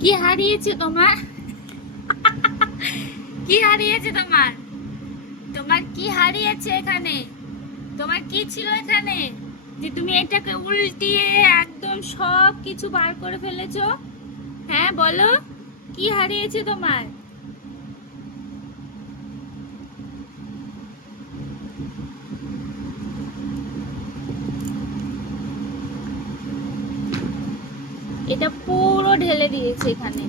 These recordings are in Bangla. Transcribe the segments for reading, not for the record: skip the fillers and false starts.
কি হারিয়েছে তোমার? কি হারিয়েছে তোমার? তোমার কি হারিয়েছে এখানে? তোমার কি ছিল এখানে যে তুমি এটাকে উল্টিয়ে একদম সব কিছু বার করে ফেলেছো? হ্যাঁ বলো, কি হারিয়েছে তোমার? এটা পুরো ঢেলে দিয়েছে এখানে।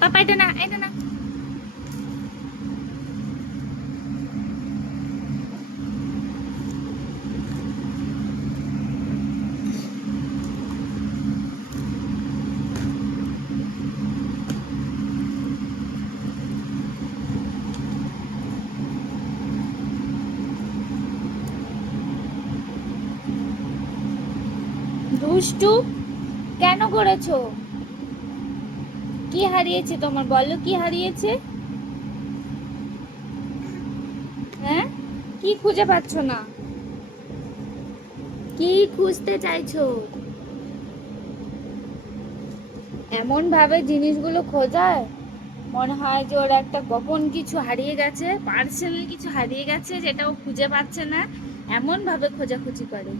পাপা এটা না, এটা না। দুষ্টু কেন করেছো? কি হারিয়েছে তোমার, বলো কি হারিয়েছে? হ্যাঁ, কি খুঁজে পাচ্ছ না? কি খুঁজতে চাইছো? এমন ভাবে জিনিসগুলো খোঁজায় মনে হয় যে ওর একটা গোপন কিছু হারিয়ে গেছে, পার্সোনাল কিছু হারিয়ে গেছে যেটা ও খুঁজে পাচ্ছে না, এমন ভাবে খোঁজাখুঁজি করে।